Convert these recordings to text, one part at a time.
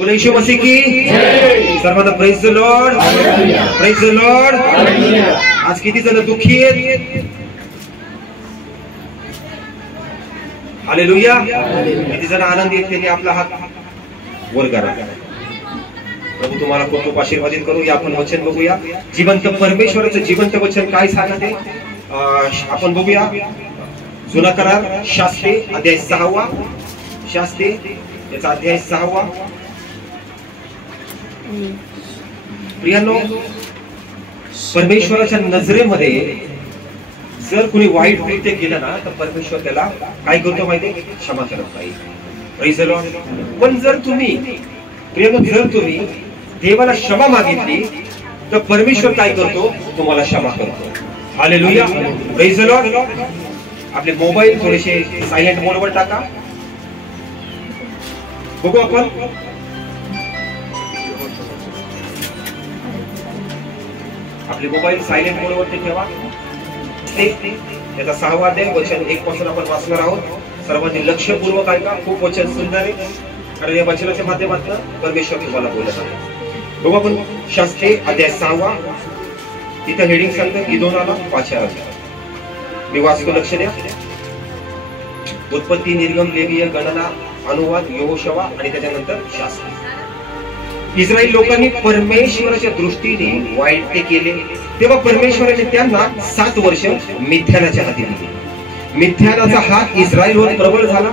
यीशु मसीह की सर्वांना praise the Lord, praise the Lord. आज किती जण दुःखी आहेत? हालेलुया। किती जण आनंदी आहेत? त्यांनी आपला हात वर करा। प्रभू तुम्हाला खूप खूप आशीर्वादित करू। या आपण वचन बघूया, जिवंत परमेश्वराचं जिवंत वचन काय सांगते आपण बघूया। जुना करार शास्त्रे अध्याय 6 शास्त्रे याचा अध्याय 6। प्रियांनो, परमेश्वराच्या नजरेमध्ये जर कुणी वाईट कृत्य केलं ना तर परमेश्वर त्याला काय करतो माहितीये? क्षमा करत नाही। Praise the Lord. पण जर तुम्ही प्रियांनो जर तुम्ही देवाला क्षमा मागितली तर परमेश्वर काय करतो? तुम्हाला क्षमा करतो। Hallelujah, praise the Lord. आपले मोबाईल थोडेसे सायलेंट मोडवर टाका, बघू आपण। आपले मोबाईल सायलेंट मोडवरती ठेवा। त्याचा 6वा अध्याय वचन 1 पासून आपण वाचणार आहोत। सर्वांनी लक्षपूर्वक ऐका, खूप वचन सुंदर आहे कारण या वचनाच्या माध्यमातून परमेश्वर तुम्हाला बोलत आहे। बघू आपण शास्त्रे अध्याय 6। इथं हेडिंग सांगतं गिदोनाला पाचार। मी वाचतो, लक्ष द्या। उत्पत्ती, निर्गम, लेवीय, गणना, अनुवाद, यहोशवा आणि त्याच्यानंतर शास्त्री। इस्रायल लोकांनी परमेश्वराच्या दृष्टीने वाईट ते केले तेव्हा परमेश्वराने त्यांना 7 वर्ष मिथ्यानाच्या हाती दिले। मिथ्यानाचा हात इस्रायलवर प्रबळ झाला।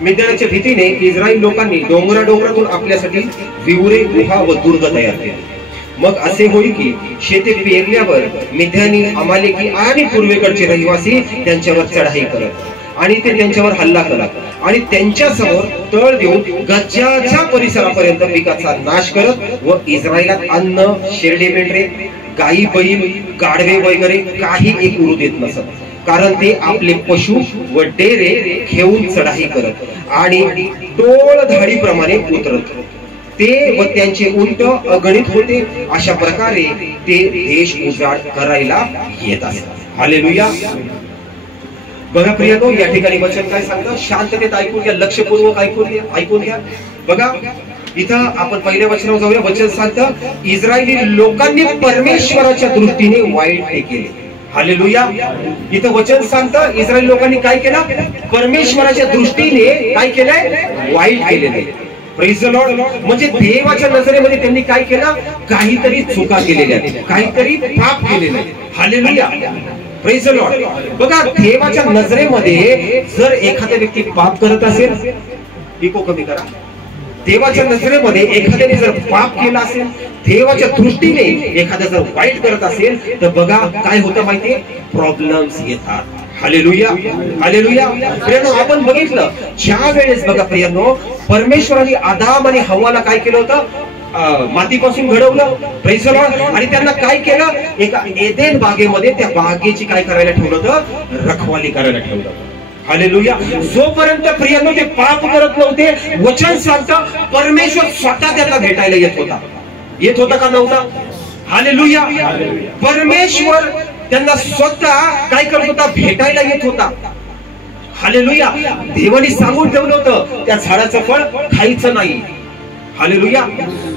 मिथ्यानाच्या भीतीने इस्रायल लोकांनी डोंगरातून आपल्यासाठी विवरे, गुहा व दुर्ग तयार केले। मग असे होई की शेते पेरल्यावर मिथ्यानी, अमालेकी आणि पूर्वेकडचे रहिवासी त्यांच्यावर चढाई करत आणि ते त्यांच्यावर हल्ला करत आणि त्यांच्या समोर तळ देऊन गज्जाच्या परिसरापर्यंत पिकाचा नाश करत व इस्रायलात अन्न, शेरडे, मेंढरे, गायी, बैल, गाढवे वगैरे काही एक उरू देत नसत, कारण ते आपले पशु व डेरे घेऊन चढाई करत आणि टोळधाडीप्रमाणे उतरत। ते व त्यांचे उंट अगणित होते। अशा प्रकारे ते देश उजाड करायला येत असत। हालेलुया। बघा प्रियांनो, या ठिकाणी वचन काय सांगतं? शांततेत ऐकून घ्या, लक्षपूर्वक ऐकून घ्या। बघा इथं आपण पहिल्या वचनावर जाऊया। वचन सांगतं इस्रायली लोकांनी परमेश्वराच्या दृष्टीने वाईट ते केले। हालेलुया। इथं वचन सांगतं इस्रायल लोकांनी काय केलं? परमेश्वराच्या दृष्टीने काय केलंय? वाईट केलेलं आहे। Praise the Lord. म्हणजे देवाच्या नजरेमध्ये त्यांनी काय केलं? काहीतरी चुका केलेल्या आहेत, काहीतरी पाप केलेलं आहे। Hallelujah, praise the Lord. बघा देवाच्या नजरेमध्ये जर एखादा व्यक्ती पाप करत असेल, इको कमी करा। देवाच्या नजरेमध्ये एखाद्याने जर पाप केला असेल, देवाच्या दृष्टीने एखादा जर वाईट करत असेल तर बघा काय होतं माहितीये? प्रॉब्लेम्स येतात। Hallelujah, hallelujah. प्रियांनो, आपण बघितलं ज्या वेळेस बघा प्रियांनो परमेश्वराने आदाम आणि हव्वाला काय केलं होतं? मातीपासून घडवलं। Praise the Lord. आणि त्यांना काय केलं? एका एदेन बागेमध्ये त्या बागेची काय करायला ठेवलं होतं? रखवाली करायला ठेवलं। हालेलुया। जोपर्यंत प्रियांनो ते पाप करत नव्हते, वचन सांगतं परमेश्वर स्वतः त्यांना भेटायला येत होता। येत होता का नव्हता? हालेलुया। परमेश्वर त्यांना स्वतः काय करत होता? भेटायला येत होता। हालेलुया। देवाने सांगून ठेवलं होतं त्या झाडाचं फळ खायचं नाही। हालेलुया।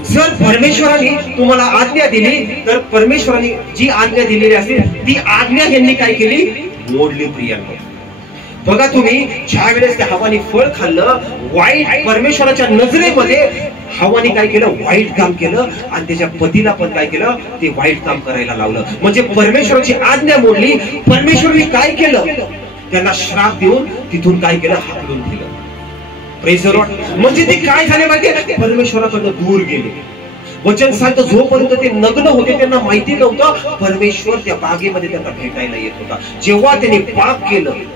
जर परमेश्वराने तुम्हाला आज्ञा दिली तर परमेश्वराने जी आज्ञा दिलेली असेल ती आज्ञा यांनी काय केली? मोडली। प्रियांनो बघा तुम्ही ज्या वेळेस त्या हवानी फळ खाल्लं, वाईट परमेश्वराच्या नजरेमध्ये हवानी काय केलं? वाईट काम केलं आणि त्याच्या पतीला पण काय केलं? ते वाईट काम करायला लावलं। म्हणजे परमेश्वराची आज्ञा मोडली। परमेश्वराने काय केलं? त्यांना श्राप देऊन तिथून काय केलं? हाकलून दिलं। Praise the Lord. म्हणजे ते काय झाले माहितीये? परमेश्वराकडून दूर गेले। वचन सांगतं जोपर्यंत ते नग्न होते त्यांना माहिती नव्हतं परमेश्वर त्या बागेमध्ये त्यांना भेटायला येत होता। जेव्हा त्यांनी पाप केलं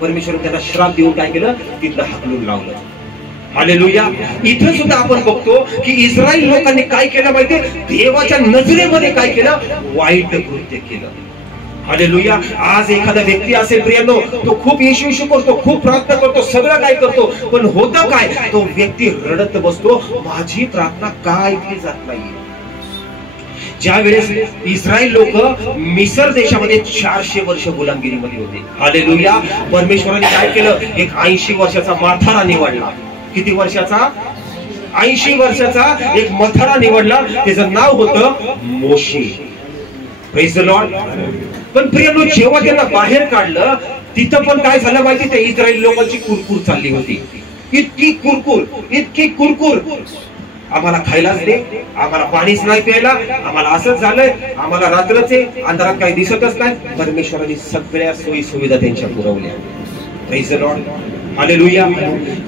परमेश्वर त्यांना श्राप देऊन काय केलं? तिथं हाकलून लावलं। हालेलुया। इथं सुद्धा आपण बघतो की इस्रायल लोकांनी काय केलं माहितीये? देवाच्या नजरेमध्ये काय केलं? वाईट कृत्य केलं। हालेलुया। आज एखादा व्यक्ती असेल प्रियांनो, तो खूप येशू करतो, खूप प्रार्थना करतो, सगळं काय करतो, पण होतं काय? तो व्यक्ती रडत बसतो, माझी प्रार्थना का ऐकली जात नाही? ज्या वेळेस इस्रायल लोक मिसर देशामध्ये 400 वर्ष गुलामगिरीमध्ये होते। हालेलुया। परमेश्वराने काय केलं? एक 80 वर्षाचा माथारा निवडला। किती वर्षाचा? 80 वर्षाचा एक मथारा निवडला, त्याचं नाव होतं मोशे. Praise the Lord. पण प्रियांनो, जेव्हा त्यांना बाहेर काढलं तिथं पण काय झालं माहिती, त्या इस्रायली लोकांची कुरकुर चालली होती. इतकी कुरकुर, आम्हाला खायलाच दे, आम्हाला पाणीच नाही प्यायला, आम्हाला असंच झालंय, आम्हाला रात्रच आहे, अंधारात काही दिसतच नाही. परमेश्वराने सगळ्या सोयी सुविधा त्यांच्या पुरवल्या. Praise the Lord. हालेलुया.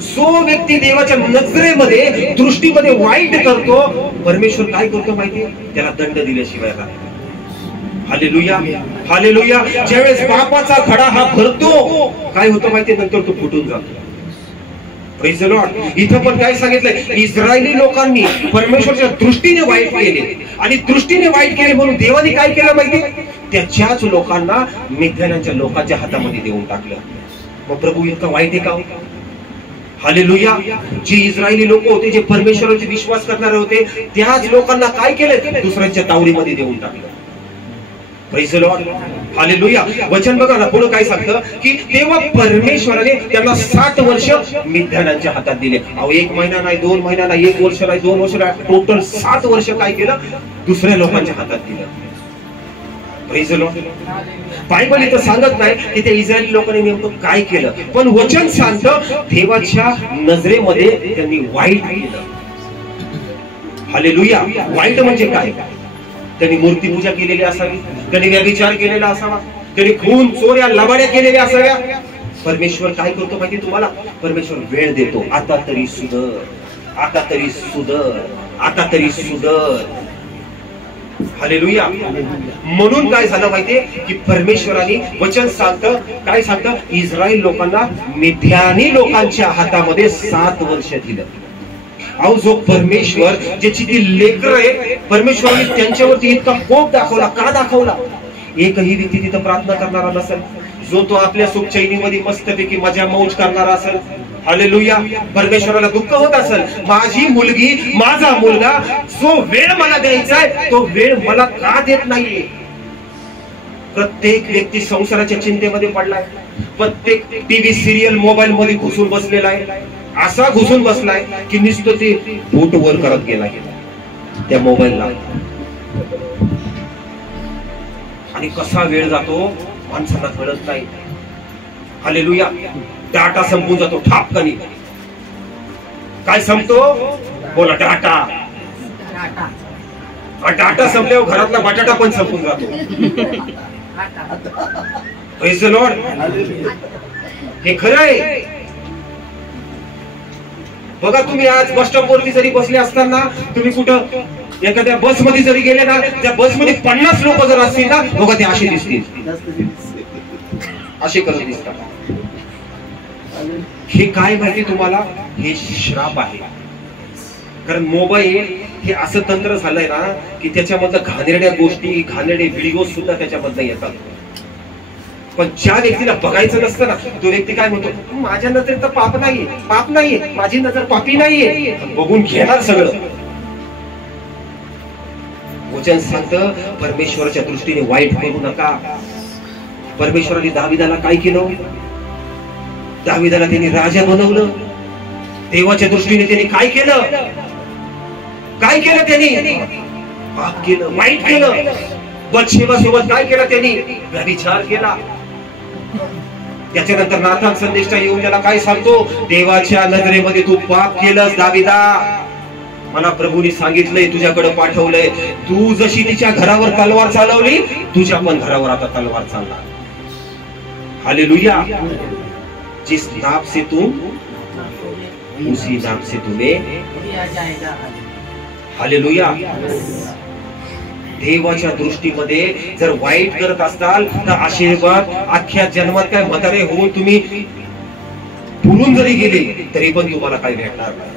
जो व्यक्ती देवाच्या नजरेमध्ये दृष्टीमध्ये वाईट करतो, परमेश्वर काय करतो माहिती, त्याला दंड दिल्याशिवाय राहत. Hallelujah, hallelujah. ज्यावेळेस पापाचा खडा हा भरतो, काय होतं माहिती, नंतर तो फुटून जातो. Praise the Lord. इथं पण काय सांगितलंय, इस्रायली लोकांनी परमेश्वराच्या दृष्टीने वाईट केले, आणि दृष्टीने वाईट केले म्हणून देवाने काय केलं माहिती, त्याच्याच लोकांना मिद्यानाच्या लोकांच्या हातामध्ये देऊन टाकलं. मग प्रभू इतका वाईट आहे का? हालेलुया. जे इस्रायली लोक होते, जे परमेश्वराचे विश्वास करणारे होते, त्याच लोकांना काय केलं, दुसऱ्यांच्या तावडीमध्ये देऊन टाकलं. Praise the Lord. हालेलुया. वचन बघा ना, पुढे काय सांगतं की तेव्हा परमेश्वराने त्यांना 60 वर्ष मिद्यानांच्या हातात दिले. अहो, 1 महिना नाही, 2 महिना नाही, 1 वर्ष नाही, 2 वर्ष नाही, टोटल 7 वर्ष काय केलं, दुसऱ्या लोकांच्या हातात दिलं. Praise the Lord. बायबल इथं सांगत नाही की त्या इस्रायली लोकांनी नेमकं काय केलं, पण वचन सांगतं देवाच्या नजरेमध्ये त्यांनी वाईट केलं. हालेलुया. वाईट म्हणजे काय? त्यांनी मूर्तीपूजा केलेली असावी, त्यांनी व्यभिचार केलेला असावा, त्यांनी खून, चोऱ्या, लबाड्या केलेल्या असाव्या. परमेश्वर काय करतो माहिती तुम्हाला, परमेश्वर वेळ देतो. आता तरी सुधर, आता तरी सुधर, आता तरी सुधर. हालेलुया. म्हणून काय झालं माहितीये की परमेश्वराने वचन सांगतं, काय सांगतं, इस्रायल लोकांना मिद्यानी लोकांच्या हातामध्ये 7 वर्ष दिलं. अहो, जो परमेश्वर, ज्याची ती लेकरं आहे, परमेश्वराने त्यांच्यावरती इतका कोप दाखवला. का दाखवला? एकही व्यक्ती तिथं प्रार्थना करणारा नसेल, जो तो आपल्या सुख चैनीमध्ये मस्तपैकी मजा मौज करणारा असेल. हालेलुया. परमेश्वराला दुःख होत असेल, माझी मुलगी, माझा मुलगा जो वेळ मला द्यायचा आहे, तो वेळ मला का देत नाहीये. प्रत्येक व्यक्ती संसाराच्या चिंतेमध्ये पडलाय, प्रत्येक टीव्ही सिरियल मोबाईल मध्ये घुसून बसलेला आहे. असा घुसून बसलाय की नुसतं ते बोट वर करत गेला त्या मोबाईलला, आणि कसा वेळ जातो माणसांना कळत नाही. हालेलुया. डाटा संपून जातो ठापकानी. काय संपतो? बोला, डाटा. डाटा संपल्यावर घरातला बटाटा पण संपून जातो. Praise the Lord. हे खरं आहे. बघा, तुम्ही आज बस स्टॉप वरती जरी बसले असताना, तुम्ही कुठं एखाद्या बस मध्ये जरी गेले ना, त्या बस मध्ये 50 लोक जर असतील ना, बघा ते असे दिसतील, असे करत दिसतात. हे काय माहिती तुम्हाला, हे श्राप आहे. कारण मोबाईल हे असं तंत्र झालंय ना की त्याच्यामधलं घाणेरड्या गोष्टी, घाणेरडे व्हिडिओ सुद्धा त्याच्यामधनं येतात. पण ज्या व्यक्तीला बघायचं नसतं ना, तो व्यक्ती काय म्हणतो, माझ्या नजरेत तर पाप नाहीये, पाप नाहीये, माझी नजर पापी नाहीये. बघून घेणार सगळं. वचन सांगतं परमेश्वराच्या दृष्टीने वाईट करू नका. परमेश्वराने दाविदाला काय केलं? दाविदाला त्यांनी राजा बनवलं. देवाच्या दृष्टीने त्यांनी काय केलं? काय केलं त्यांनी? पाप केलं, वाईट केलं. बत्शेबा सोबत काय केलं त्यांनी? व्यभिचार केला. त्याच्यानंतर नाथान संदेष्टा येऊन त्याला काय सांगतो? देवाच्या नजरेमध्ये तू पाप केलंस दाविदा. मला प्रभूने सांगितलंय, तुझ्याकडे पाठवलंय. तू जशी तिच्या घरावर तलवार चालवली, तुझ्या पण घरावर आता तलवार चालणार. हालेलुया. जिस नाप से तुम उसी नाप से तुम्हें. हालेलुया. देवाच्या दृष्टीमध्ये जर वाईट करत असाल तर आशीर्वाद अख्ख्या जन्मात काय म्हातारे होऊन तुम्ही पुरून जरी गेले तरी पण तुम्हाला काय भेटणार नाही.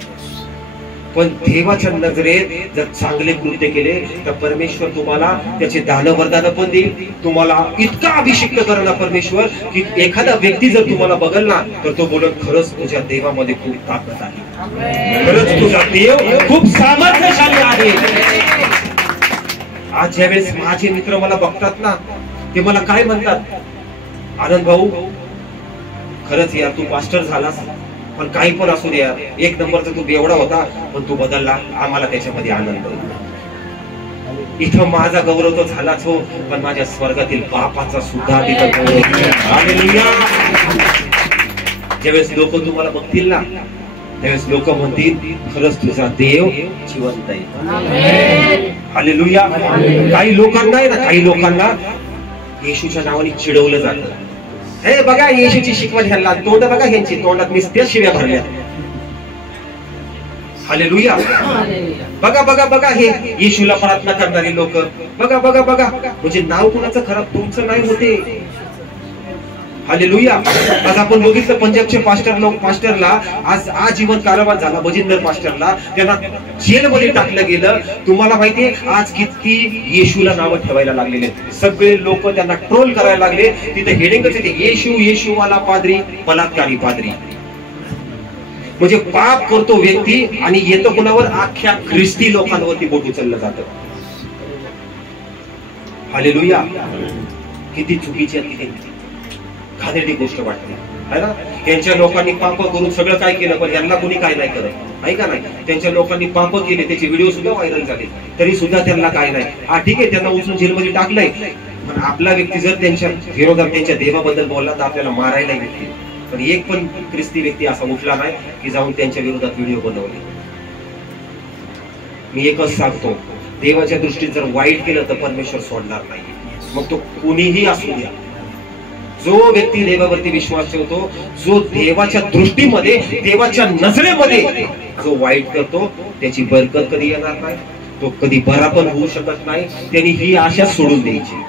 पण देवाच्या नजरेत जर चांगले कृत्य केले तर परमेश्वर तुम्हाला त्याचे दान वरदान पण देईल. तुम्हाला इतका अभिषेक करणार परमेश्वर की एखादा व्यक्ती जर तुम्हाला बघल ना तर तो बोलत, खरंच तुझ्या देवामध्ये खूप ताकद आहे, खरंच तुझा देव खूप सामर्थ्यशाली आहे. आज ज्यावेळेस माझे मित्र मला बघतात ना, ते मला काय म्हणतात, आनंद भाऊ खरंच यार तू मास्टर झालास, पण काही पण असू द्या, एक नंबरचा तू बेवडा होता, पण तू बदलला, आम्हाला त्याच्यामध्ये आनंद. इथं माझा गौरव तो झालाच हो, पण माझ्या स्वर्गातील बापाचा सुद्धा तिथं गौरव. हालेलुया. ज्यावेळेस लोक तुम्हाला बघतील ना, त्यावेळेस लोक म्हणतील खरंच तुझा देव जिवंत आहे. हालेलुया. काही लोकांना आहे ना, काही लोकांना येशूच्या नावाने चिडवलं जातं. हे बघा येशूची शिकवण ह्यांना, तोंड बघा ह्यांची, तोंडात नुसत्या शिव्या भरल्या. हालेलुया. बघा बघा बघा हे येशूला प्रार्थना करणारी लोक, बघा बघा बघा, म्हणजे नाव कुणाचं खराब, तुमचं नाही होते. हालेलुया. आज आपण बघितलं पंजाबचे पास्टरला आज आजीवन कारावास झाला, बजिंदर पास्टरला, त्यांना जेलमध्ये टाकलं गेलं. तुम्हाला माहितीये आज किती येशूला नावं ठेवायला लागलेले, सगळे लोक त्यांना ट्रोल करायला लागले. तिथे हेडिंगच येते, येशू येशूवाला पादरी, बलात्कारी पादरी. म्हणजे पाप करतो व्यक्ती आणि येतो कुणावर, अख्ख्या ख्रिस्ती लोकांवरती बोट उचललं जातं. हालेलुया. किती चुकीची आहे, किती घाणेरडी गोष्ट वाटते है ना. त्यांच्या लोकांनी पाप करून सगळं काय केलं, पण यांना कोणी काय नाही करत, आहे का नाही. त्यांच्या लोकांनी पाप केले, त्याचे व्हिडिओ सुद्धा व्हायरल झाले, तरी सुद्धा त्यांना काय नाही. हा ठीक आहे, त्यांना उचलून जेलमध्ये टाकलंय, पण आपला व्यक्ती जर त्यांच्या विरोधात त्यांच्या देवाबद्दल बोलला तर आपल्याला मारायला भेटते. पण एक पण ख्रिस्ती व्यक्ती असा उठला नाही की जाऊन त्यांच्या विरोधात व्हिडिओ बनवले. मी एकच सांगतो, देवाच्या दृष्टीत जर वाईट केलं तर परमेश्वर सोडणार नाही, मग तो कोणीही असू द्या. जो व्यक्ती देवावरती विश्वास ठेवतो, जो देवाच्या दृष्टीमध्ये, देवाच्या नजरेमध्ये जो वाईट करतो, त्याची बरकत कधी येणार नाही, तो कधी बरा पण होऊ शकत नाही. त्यांनी ही आशा सोडून द्यायची.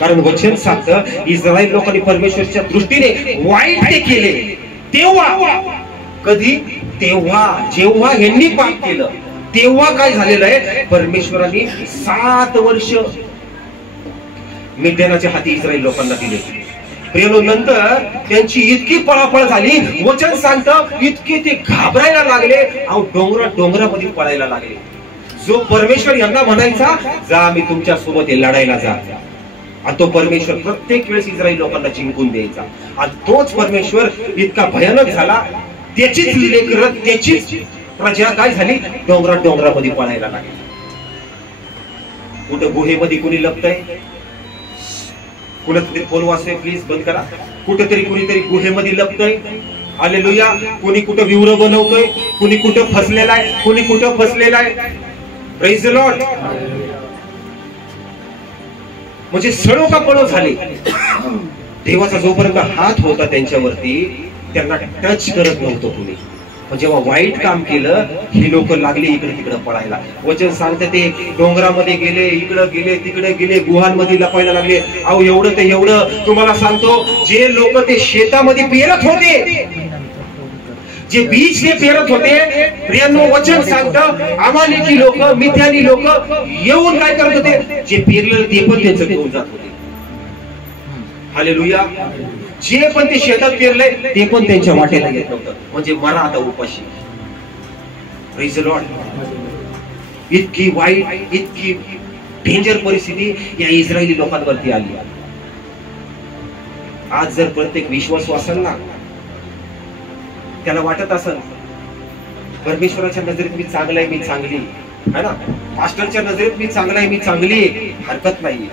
कारण वचन सांगतं, इस्रायल लोकांनी परमेश्वरच्या दृष्टीने वाईट ते केले, तेव्हा कधी, तेव्हा जेव्हा यांनी पाप केलं, तेव्हा काय झालेलं आहे, परमेश्वरांनी 7 वर्ष मिद्यानाच्या हाती इस्रायल लोकांना दिले. प्रियनो, नंतर त्यांची इतकी पळापळ झाली, वचन सांगतं इतके ते घाबरायला लागले, अहो डोंगरामध्ये पळायला लागले. जो परमेश्वर यांना म्हणायचा, जा मी तुमच्या सोबत लढायला जा, आणि तो परमेश्वर प्रत्येक वेळेस इस्रायल लोकांना जिंकून द्यायचा. आणि तोच परमेश्वर इतका भयानक झाला, त्याचीच लेकरं, त्याचीच प्रजा काय झाली, डोंगरामध्ये पळायला लागली. कुठं गुहेमध्ये कुणी लपतंय, कुणीतरी फोन वाजतोय, प्लीज बंद करा. कुठेतरी कुणीतरी गुहेमध्ये लपतंय. हालेलुया. कुणी कुठं विवर बनवतोय, कुणी कुठं फसलेला आहे, कुणी कुठं फसलेला आहे. Praise the Lord. म्हणजे सडो का पळो झाले. देवाचा जोपर्यंत हात होता त्यांच्यावरती, त्यांना टच करत नव्हतं कुणी. पण जेव्हा वाईट काम केलं, ही लोक लागली इकडे तिकडे पळायला. वचन सांगते ते डोंगरामध्ये गेले, इकडे गेले, तिकडे गेले, गुहांमध्ये लपायला लागले. अहो एवढं ते एवढं तुम्हाला सांगतो, जे लोक ते शेतामध्ये पेरत होते, जे बीज ते पेरत होते, प्रियांनो वचन सांगतं, अमालेकी लोक, मिथ्यानी लोक येऊन काय करत होते, जे पेरलेलं ते पण त्यांचं घेऊन जात होते. हालेलुया. जे पण ते शेतात पेरलंय ते पण त्यांच्या वाटेला येत नव्हतं. म्हणजे मरा आता उपाशी. Praise the Lord. इतकी वाईट, इतकी डेंजर परिस्थिती या इस्रायली लोकांवरती आली. आज जर प्रत्येक विश्वासू असेल ना, त्याला वाटत असेल परमेश्वराच्या नजरेत मी चांगला आहे, मी चांगली आहे ना, पास्टरच्या नजरेत मी चांगला आहे, मी चांगली आहे, हरकत नाही.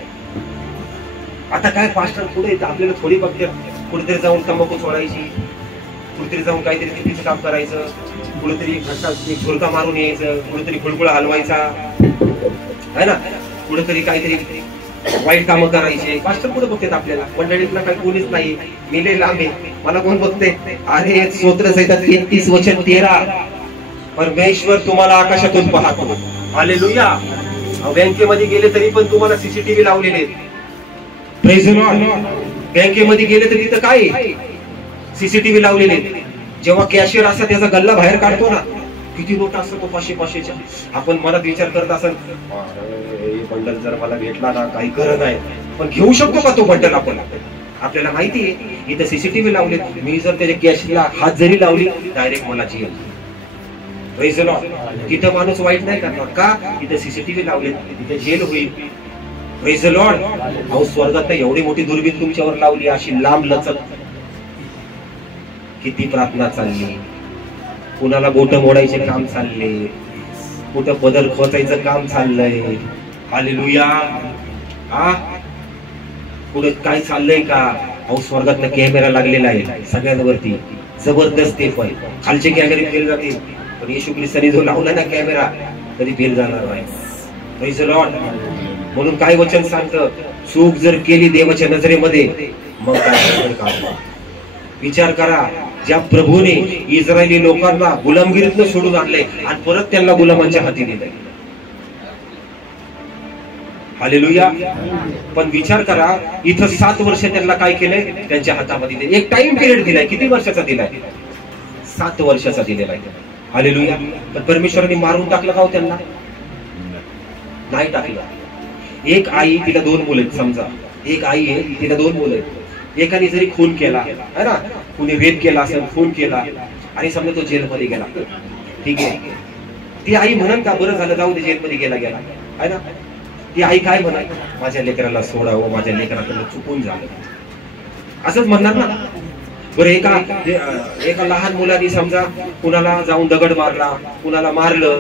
आता काय पास्टर पुढे आपल्याला थोडी बघते, कुठेतरी जाऊन तंबाखू सोडायची, कुठेतरी जाऊन काहीतरी चुकीचं काम करायचं, कुठेतरी झुरका मारून यायचं, कुठेतरी खुळखुळा हलवायचा है ना, कुठेतरी काहीतरी वाईट कामं करायचे. पास्टर कुठे बघतात आपल्याला, मंडळीतला काही कोणीच नाही, मिले लांबे, मला कोण बघते. अरे स्तोत्र संहिता 33 वचन 13, परमेश्वर तुम्हाला आकाशातून पाहतो. हालेलुया. बँकेमध्ये गेले तरी पण तुम्हाला सीसीटीव्ही लावलेले. Praise the Lord. बँकेमध्ये गेले तर तिथं काय सीसीटीव्ही लावलेले. जेव्हा कॅशियर असा त्याचा गल्ला बाहेर काढतो ना, किती नोट असतो तो 500-500च्या. आपण मनात विचार करत असेल, बंडल जर मला भेटला ना, काही गरज नाही, पण घेऊ शकतो का तो बंडल आपण. आपल्याला माहिती आहे इथं सीसीटीव्ही लावले, मी जर त्याच्या कॅशला हात जरी लावली डायरेक्ट मला जेल. Praise the Lord. तिथं माणूस वाईट नाही करणार का, इथं सीसीटीव्ही लावले, तिथे जेल होईल. Praise the Lord. अहो स्वर्गात एवढी मोठी दुर्बीण तुमच्यावर लावली, अशी लांब लचक. किती प्रार्थना चालली, कुणाला बोट मोडायचे काम चालले, कुठं बदल खोचायचं काम चाललंय. हालेलुया. पुढे काय चाललंय का? अहो स्वर्गातला कॅमेरा लागलेला आहे सगळ्यांवरती, जबरदस्त. ते पण खालचे कॅमेरे फेल जातील, पण येशू ख्रिस्तानी जो लावला ना कॅमेरा कधी फेल जाणार नाही. Praise the Lord. म्हणून काय वचन सांगतं, चूक जर केली देवाच्या नजरेमध्ये मग काय? विचार करा, ज्या प्रभूने इस्रायली लोकांना गुलामगिरीतनं सोडून आणले आणि परत त्यांना गुलामांच्या हाती दिले. हालेलुया. पण विचार करा, इथं 7 वर्ष त्यांना काय केलंय? त्यांच्या हातामध्ये दिले. एक टाइम पिरियड दिलाय. किती वर्षाचा दिलाय? 7 वर्षाचा दिलेला आहे. हालेलुया. पण परमेश्वराने मारून टाकलं का हो त्यांना? नाही टाकलं. एक आई, तिला 2 मुलं आहेत. समजा एक आई आहे, तिला 2 मुलं आहेत. एकाने जरी खून केला है ना, कुणी रेप केला असेल, खून केला आणि समजा तो जेलमध्ये गेला, ठीक आहे, ती आई म्हणन का बरं झालं जाऊ दे, जेलमध्ये गेला है ना? ती आई काय म्हणाल? माझ्या लेकराला सोडावं, माझ्या लेकराकडून चुकून झालं, असंच म्हणणार ना. बरं एका लहान मुलाने समजा कुणाला जाऊन दगड मारला, कुणाला मारलं,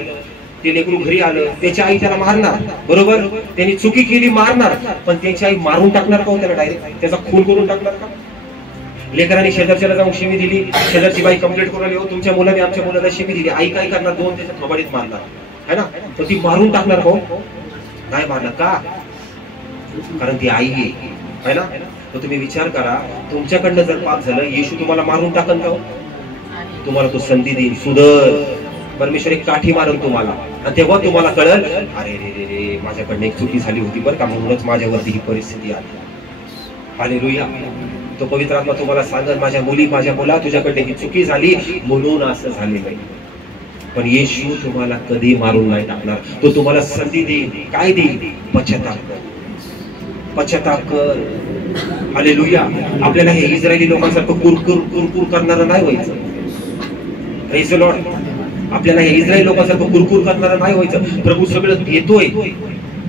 ते लेकरू घरी आलं, त्याची आई त्याला मारणार, बरोबर? त्यांनी चुकी केली, मारणार, पण त्याची आई मारून टाकणार का? त्याला डायरेक्ट त्याचा खून करून टाकणार का? लेकरांनी शेजारच्याला जाऊन शिवी दिली, शेजारची बाई कंप्लेंट करून आली, हो तुमच्या मुलाने आमच्या मुलाला शिवी दिली, आई काय करणार? 2 त्याच्या थोबाडीत मारणार है ना? तर ती मारून टाकणार का? नाही मारणार का? कारण ती आई आहे ना. तर तुम्ही विचार करा, तुमच्याकडनं जर पाप झालं, येशू तुम्हाला मारून टाकन का? तुम्हाला तो संधी देईल, सुधर. परमेश्वर एक काठी मारून तुम्हाला, आणि तेव्हा तुम्हाला कळल, अरे रे रे रे, माझ्याकडनं एक चुकी झाली होती बरं का, म्हणूनच माझ्यावरती ही परिस्थिती आली. हालेलुया. तो पवित्र आत्मा तुम्हाला सांगत, माझ्या मुली, माझ्या मुला, तुझ्याकडे ही चुकी झाली म्हणून असं झालेलं आहे. पण येशू तुम्हाला कधी मारून नाही टाकणार. तो तुम्हाला संधी देईल. काय देईल? पश्चाताप कर, पश्चाताप कर. हालेलुया. आपल्याला हे इस्रायली लोकांसारखं कुरकुर करणारं नाही व्हायचं. Praise the Lord. आपल्याला हे इस्रायली लोकांसारखं कुरकुर करणारं नाही व्हायचं. प्रभू सगळं देतोय.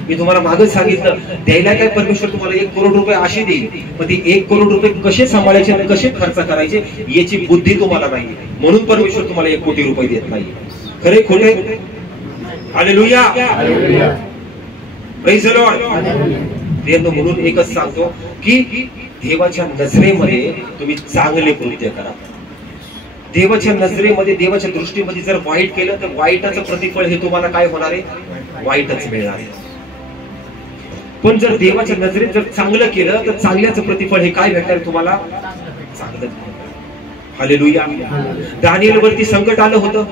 मी तुम्हाला मागच सांगितलं, द्यायला काय परमेश्वर तुम्हाला 1 करोड रुपये अशी देईल, पण ते 1 करोड रुपये कसे सांभाळायचे आणि कसे खर्च करायचे याची बुद्धी तुम्हाला नाही, म्हणून परमेश्वर तुम्हाला 1 कोटी रुपये देत नाही. खरे खोटे? हालेलुया. Praise the Lord. म्हणून एकच सांगतो की देवाच्या नजरेमध्ये तुम्ही चांगले कृत्य करा. देवाच्या नजरेमध्ये, देवाच्या दृष्टीमध्ये जर वाईट केलं तर वाईटाचं प्रतिफळ हे तुम्हाला काय होणार आहे? वाईटच मिळणार आहे. पण जर देवाच्या नजरेत जर चांगलं केलं तर चांगल्याचं प्रतिफळ हे काय भेटणार तुम्हाला? चांगलंच. हालेलुया. दानिएल वरती संकट आलं होतं.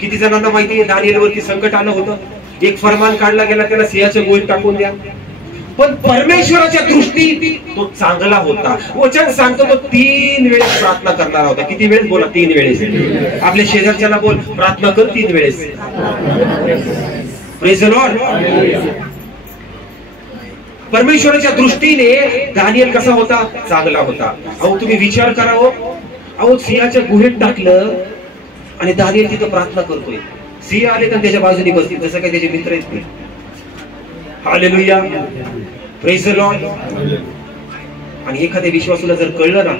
किती जणांना माहिती आहे दानिएल वरती संकट आलं होतं? एक फरमान काढला गेला, त्याला सिंहाच्या गोळीत टाकून द्या. पण परमेश्वराच्या दृष्टीत तो चांगला होता. वचन सांगतो तो 3 वेळेस प्रार्थना करणारा होता. किती वेळेस? बोला, 3 वेळेस. आपल्या शेजारच्याला बोल, प्रार्थना कर 3 वेळेस. Praise the Lord. परमेश्वराच्या दृष्टीने दानिएल कसा होता? चांगला होता. अहो तुम्ही विचार करा, अहो सिंहाच्या गुहेत टाकलं आणि दानिएल तिथं प्रार्थना करतोय. सिंह आले तर त्याच्या बाजूने बसतील, जसं काही त्याचे मित्र आहेत. हालेलुया. Praise the Lord. आणि एखाद्या विश्वासूला जर कळलं ना,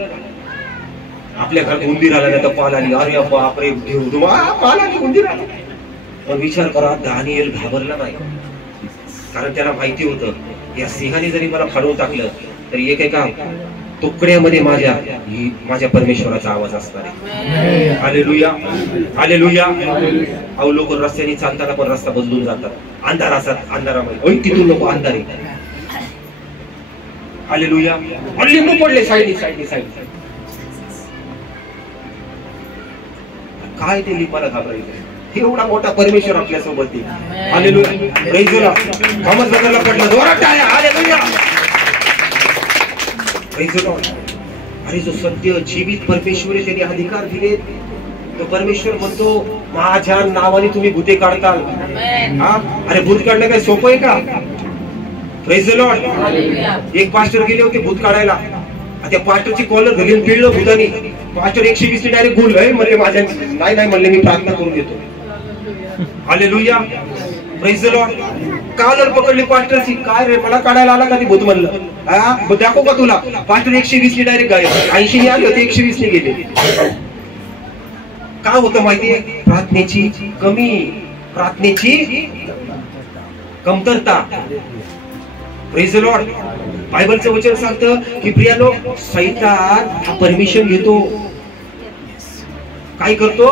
आपल्या घरात उंदीर आला नाही तर पाल आली, अरे बापरे, पाल आली, उंदीर आला. पण विचार करा, दानिएल घाबरला नाही, कारण त्याला माहिती होतं या सिंहाने जरी मला फाडून टाकलं तरी एका तुकड्यामध्ये माझ्या परमेश्वराचा आवाज असणार आहे. हालेलुया. हालेलुया. अहो लोक रस्त्याने चालताना पण रस्ता बदलून जातात. अंधार असतात, अंधारामध्ये तिथून लोक अंधारे. हालेलुया. लिंबू पडले साईड. काय ते लिंबाला घाबरायचं? एवढा मोठा परमेश्वर आपल्या सोबत आहे. Hallelujah. Praise the Lord. Thomas बदलला पडला, जोरात टाळ्या. हालेलुया. Praise the Lord. अरे जो सत्य जीवित परमेश्वर त्यांनी अधिकार दिले, तो परमेश्वर म्हणतो माझ्या नावाने तुम्ही भूते काढताल. अरे भूत काढणं काय सोपं आहे का? Praise the Lord. एक पास्टर गेले होते भूत काढायला, त्या पास्टरची कॉलर घालून पिळलं भूतानी. पास्टर 120 डायरेक्ट बोललोय म्हणले, माझ्या नाही म्हणले, मी प्रार्थना करून देतो. Hallelujah. Praise the lord. Collar पकडली पास्टरची, काय रे मला काढायला आला का ती भूत म्हणलं, हा दाखव का तुला. पास्टर 120 डायरेक्ट गायब, 80 ने आले होते 120 ने गेले. काय होतं माहितीये, प्रार्थनेची कमी, प्रार्थनेची कमतरता. Praise the Lord. बायबलचं वचन सांगतं की प्रियानो, सैतान हा परमिशन घेतो, काय करतो,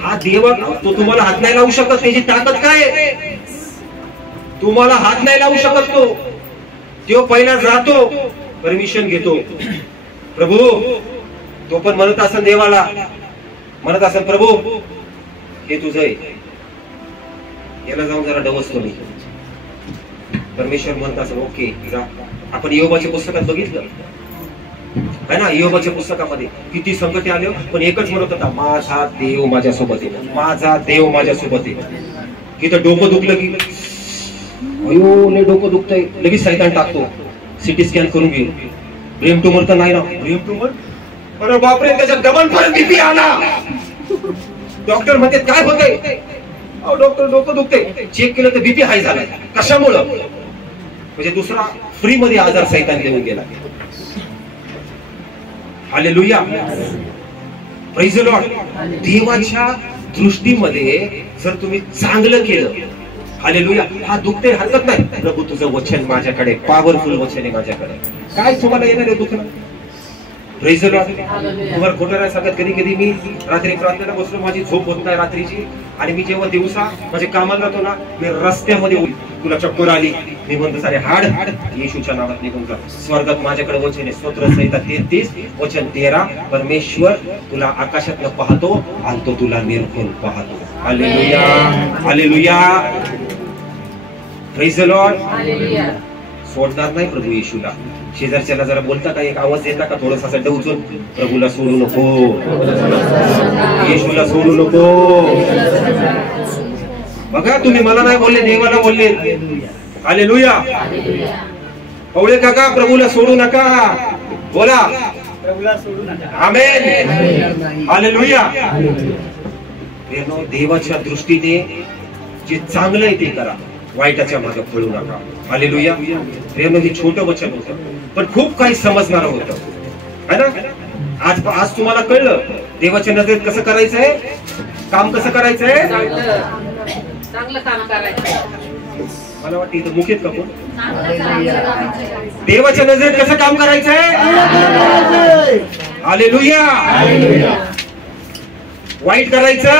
हा देव तो तुम्हाला हात नाही लावू शकत, त्याची ताकद काय, तुम्हाला हात नाही लावू शकत. तो पहिला जातो, परमिशन घेतो. प्रभू तो पण म्हणत असेल देवाला, म्हणत असेल प्रभू हे तुझं आहे, याला जाऊन जरा डवसतो मी. परमेश्वर म्हणत असेल ओके. आपण योबाच्या पुस्तकात बघितलं है ना, योबाच्या पुस्तकामध्ये किती संकट आले, पण एकच म्हणत होता, माझा देव माझ्यासोबत आहे, माझा देव माझ्यासोबत आहे. इथं डोकं दुखलं की अयो लय डोकं दुखतंय, लगेच सैतान टाकतो, सिटी स्कॅन करून घेऊ. ब्रेन ट्यूमर तर नाही ना, ब्रेन ट्यूमर, अरे बापरे त्याच्यात डबल फरक बीपी आला. डॉक्टर म्हणते काय होतंय, अहो डॉक्टर डोकं दुखतंय, चेक केलं तर बीपी हाय झालाय. कशामुळं, म्हणजे दुसरा फ्री मध्ये आजार सैतान देऊन गेला. हालेलुया. Praise the Lord. देवाच्या दृष्टीमध्ये जर तुम्ही चांगलं केलं, हालेलुया, हा दुखते हरकत नाही, प्रभू तुझं वचन माझ्याकडे, पॉवरफुल वचन आहे माझ्याकडे, काय तुम्हाला येणार आहे दुखणं. Praise the Lord. तुम्हाला खोटं नाही सांगत, कधी कधी मी रात्री प्रार्थनेला बसलो, माझी झोप होत नाही रात्रीची, आणि मी जेव्हा दिवसा माझे कामाला जातो ना, मी रस्त्यामध्ये तुला चक्कर आली, मी म्हणतो सारे हाड येशूच्या नावात निघून जा. स्वर्गात माझ्याकडे वचन आहे, स्तोत्र संहिता 33 वचन 13, परमेश्वर तुला आकाशातनं पाहतो आणि तो तुला निरखून पाहतो. Hallelujah, hallelujah. Praise the Lord. सोडणार नाही प्रभू येशूला. शेजारच्याला जरा बोलता का, एक आवाज देता का, थोडस असं डवचून, प्रभूला सोडू नको, येशूला सोडू नको. बघा तुम्ही मला नाही बोलले, देवाला बोलले. हालेलुया. पवळे काका, प्रभूला सोडू नका, बोला प्रभूला सोडू नका. आमेन. हालेलुया. देवाच्या दृष्टीने जे चांगलं आहे ते करा, वाईटाच्या मागे पळू नका. हालेलुया. हे छोटं वचन होतं, पण खूप काही समजणार होतं है ना. आज तुम्हाला कळलं देवाच्या नजरेत कसं करायचंय, काम कसं करायचंय, चांगलं काम करायचं. मला वाटतं इथं मुख्यत का कोण, देवाच्या नजरेत कसं काम करायचंय. हालेलुया. वाईट करायचं,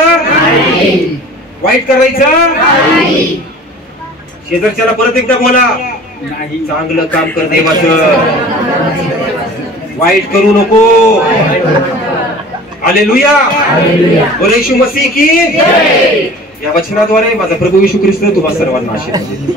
वाईट करायचं. शेजारच्याला परत एकदा बोला, चांगलं काम कर देवाचं, वाईट करू नको. हालेलुया. बोला येशू मसीह की. या वचनाद्वारे माझा प्रभू येशू ख्रिस्त तुम्हा सर्वांना आशीर्वाद देतो.